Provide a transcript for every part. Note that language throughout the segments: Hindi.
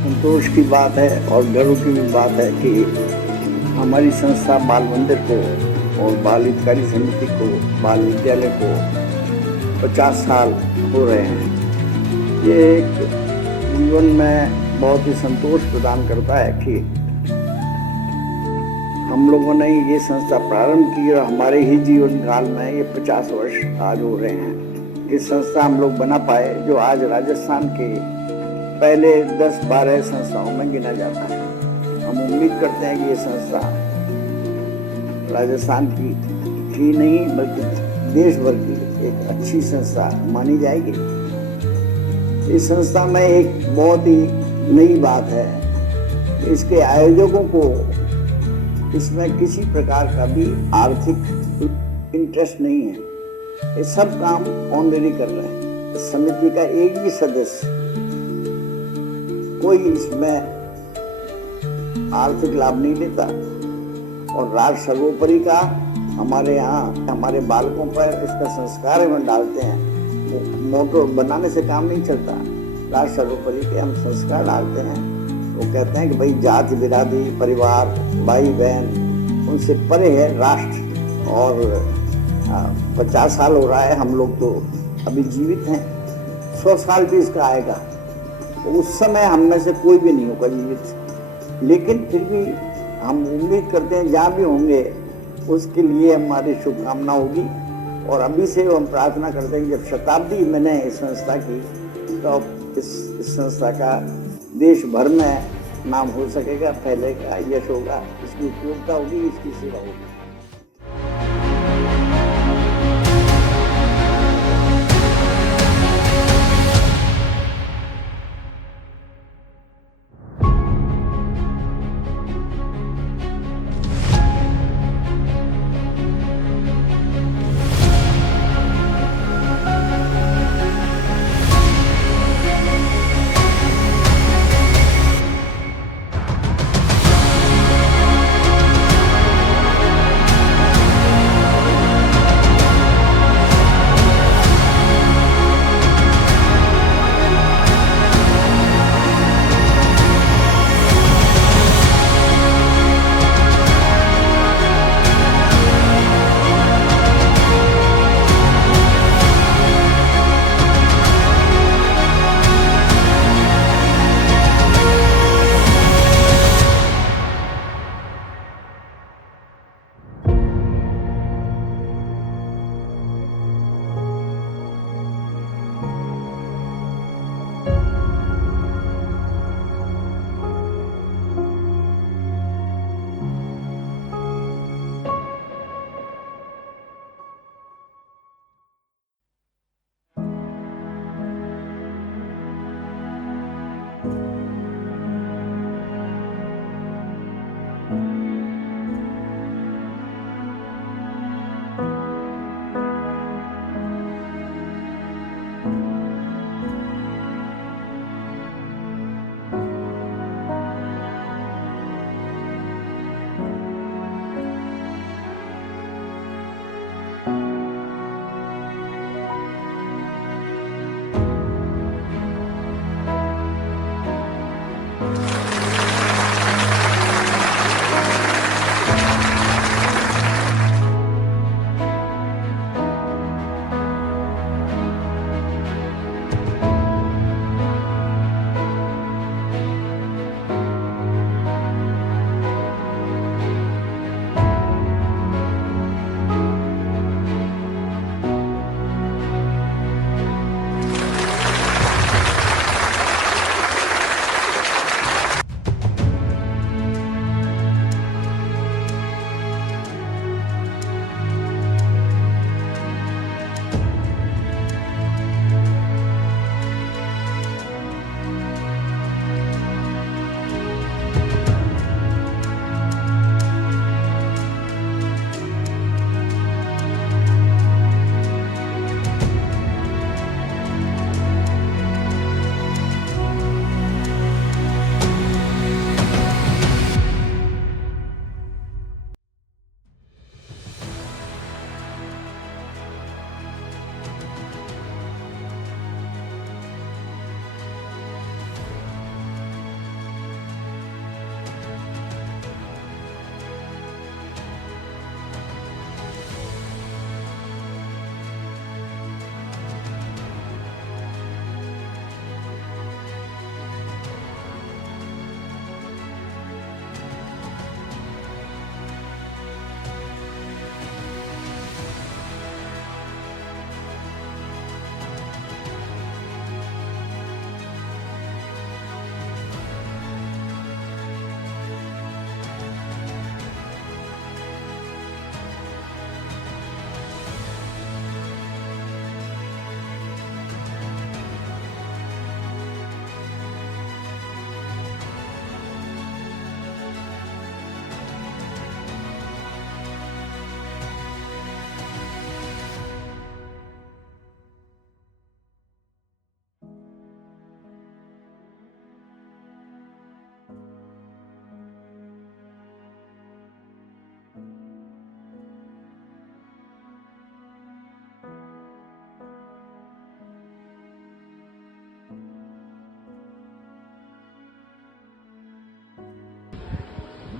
संतोष की बात है और गर्व की भी बात है कि हमारी संस्था बाल मंदिर को और बाल हितकारी समिति को, बाल विद्यालय को 50 साल हो रहे हैं। ये एक जीवन में बहुत ही संतोष प्रदान करता है कि हम लोगों ने ये संस्था प्रारंभ की और हमारे ही जीवन काल में ये 50 वर्ष आज हो रहे हैं। ये संस्था हम लोग बना पाए जो आज राजस्थान के पहले 10-12 संस्थाओं में गिना जाता है। हम उम्मीद करते हैं कि ये संस्था राजस्थान की ही नहीं बल्कि देश भर की एक अच्छी संस्था मानी जाएगी। इस संस्था में एक बहुत ही नई बात है, इसके आयोजकों को इसमें किसी प्रकार का भी आर्थिक इंटरेस्ट नहीं है। ये सब काम ऑनरेडी कर रहे हैं। समिति का एक भी सदस्य कोई इसमें आर्थिक लाभ नहीं लेता और राष्ट्र सर्वोपरि का हमारे यहाँ हमारे बालकों पर इसका संस्कार में डालते हैं। मोटो बनाने से काम नहीं चलता, राष्ट्र सर्वोपरि के हम संस्कार डालते हैं। वो कहते हैं कि भाई जाति बिरादरी परिवार भाई बहन उनसे परे है राष्ट्र। और 50 साल हो रहा है, हम लोग तो अभी जीवित हैं, 100 साल भी इसका आएगा तो उस समय हम में से कोई भी नहीं होगा जीवित। लेकिन फिर भी हम उम्मीद करते हैं जहाँ भी होंगे उसके लिए हमारी शुभकामना होगी। और अभी से हम प्रार्थना करते हैं कि जब शताब्दी मैंने इस संस्था की तो इस संस्था का देश भर में नाम हो सकेगा, फैलेगा, यश होगा, इसकी उपयोगिता होगी, इसकी सेवा होगी।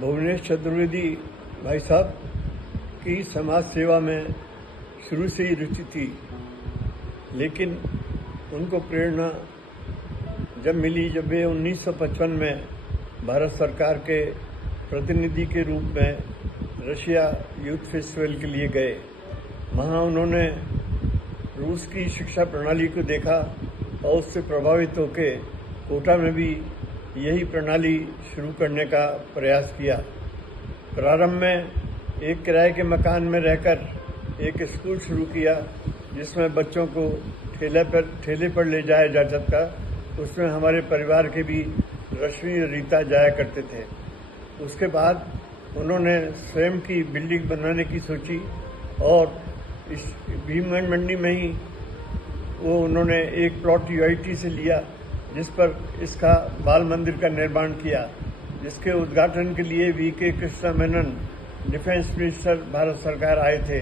भुवनेश चतुर्वेदी भाई साहब की समाज सेवा में शुरू से ही रुचि थी, लेकिन उनको प्रेरणा जब मिली जब वे 1955 में भारत सरकार के प्रतिनिधि के रूप में रशिया यूथ फेस्टिवल के लिए गए। वहाँ उन्होंने रूस की शिक्षा प्रणाली को देखा और उससे प्रभावित होकर कोटा में भी यही प्रणाली शुरू करने का प्रयास किया। प्रारंभ में एक किराए के मकान में रहकर एक स्कूल शुरू किया, जिसमें बच्चों को ठेले पर ले जाया जाता था। उसमें हमारे परिवार के भी रश्मि और रीता जाया करते थे। उसके बाद उन्होंने स्वयं की बिल्डिंग बनाने की सोची और इस भीमगंज मंडी में ही उन्होंने एक प्लॉट यूआईटी से लिया, जिस पर इसका बाल मंदिर का निर्माण किया, जिसके उद्घाटन के लिए वीके कृष्णा मेनन डिफेंस मिनिस्टर भारत सरकार आए थे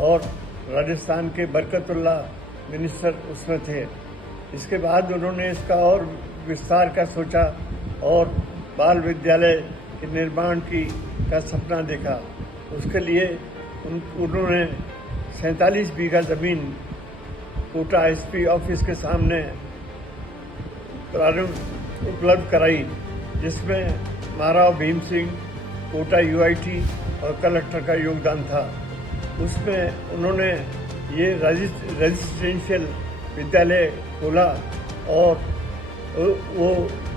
और राजस्थान के बरकतुल्ला मिनिस्टर उसमें थे। इसके बाद उन्होंने इसका और विस्तार का सोचा और बाल विद्यालय के निर्माण का सपना देखा। उसके लिए उन्होंने 47 बीघा ज़मीन कोटा एसपी ऑफिस के सामने प्रारंभ उपलब्ध कराई, जिसमें महाराव भीम सिंह, कोटा यूआईटी और कलेक्टर का योगदान था। उसमें उन्होंने ये रेजिडेंशियल विद्यालय खोला और वो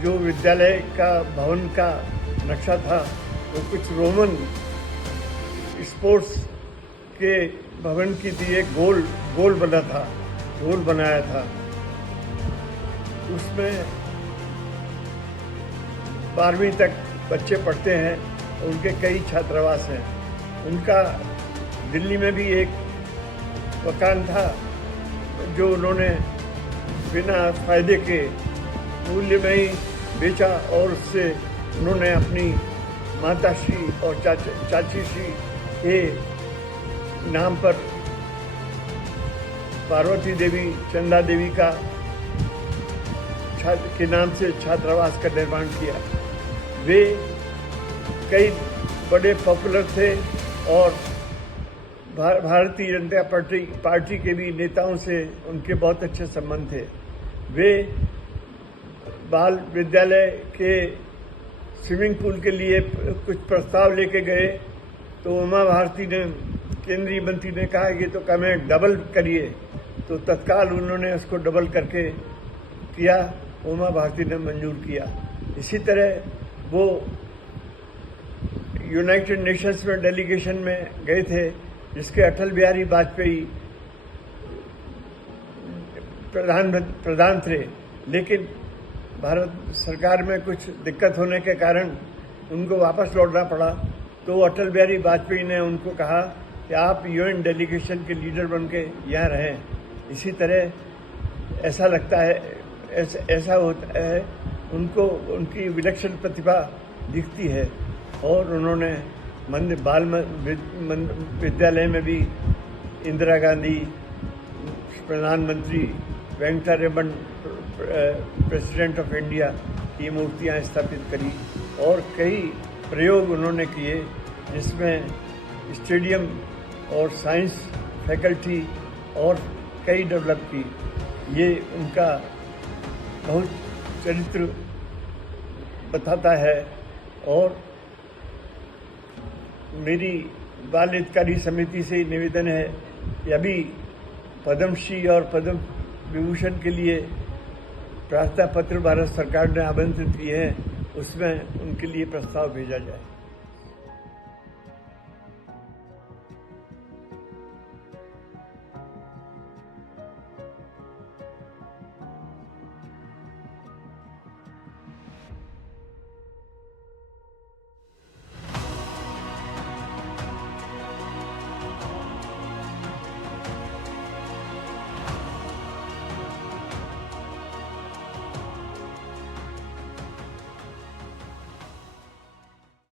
जो विद्यालय का भवन का नक्शा था वो कुछ रोमन स्पोर्ट्स के भवन की थी, एक गोल बनाया था। उसमें 12वीं तक बच्चे पढ़ते हैं, उनके कई छात्रावास हैं। उनका दिल्ली में भी एक मकान था जो उन्होंने बिना फायदे के मूल्य में ही बेचा और उससे उन्होंने अपनी माताश्री और चाचीश्री के नाम पर पार्वती देवी, चंदा देवी के नाम से छात्रावास का निर्माण किया। वे कई बड़े पॉपुलर थे और भारतीय जनता पार्टी के भी नेताओं से उनके बहुत अच्छे संबंध थे। वे बाल विद्यालय के स्विमिंग पूल के लिए कुछ प्रस्ताव लेके गए तो उमा भारती ने, केंद्रीय मंत्री ने कहा कि तो कमें डबल करिए, तो तत्काल उन्होंने उसको डबल करके किया। उमा भारती ने मंजूर किया। इसी तरह वो यूनाइटेड नेशंस में डेलीगेशन में गए थे, जिसके अटल बिहारी वाजपेयी प्रधान थे, लेकिन भारत सरकार में कुछ दिक्कत होने के कारण उनको वापस लौटना पड़ा। तो अटल बिहारी वाजपेयी ने उनको कहा कि आप यूएन डेलीगेशन के लीडर बन के यहाँ रहें। इसी तरह ऐसा लगता है, ऐसा होता है, उनको उनकी विलक्षण प्रतिभा दिखती है और उन्होंने बाल विद्यालय में भी इंदिरा गांधी, प्रधानमंत्री, वेंकटरमण प्रेसिडेंट ऑफ इंडिया की मूर्तियां स्थापित करी और कई प्रयोग उन्होंने किए, जिसमें स्टेडियम और साइंस फैकल्टी और कई डेवलप की। ये उनका बहुत चरित्र बताता है और मेरी बाल हितकारी समिति से निवेदन है कि अभी पद्मश्री और पद्म विभूषण के लिए प्रार्थना पत्र भारत सरकार ने आमंत्रित किए हैं, उसमें उनके लिए प्रस्ताव भेजा जाए।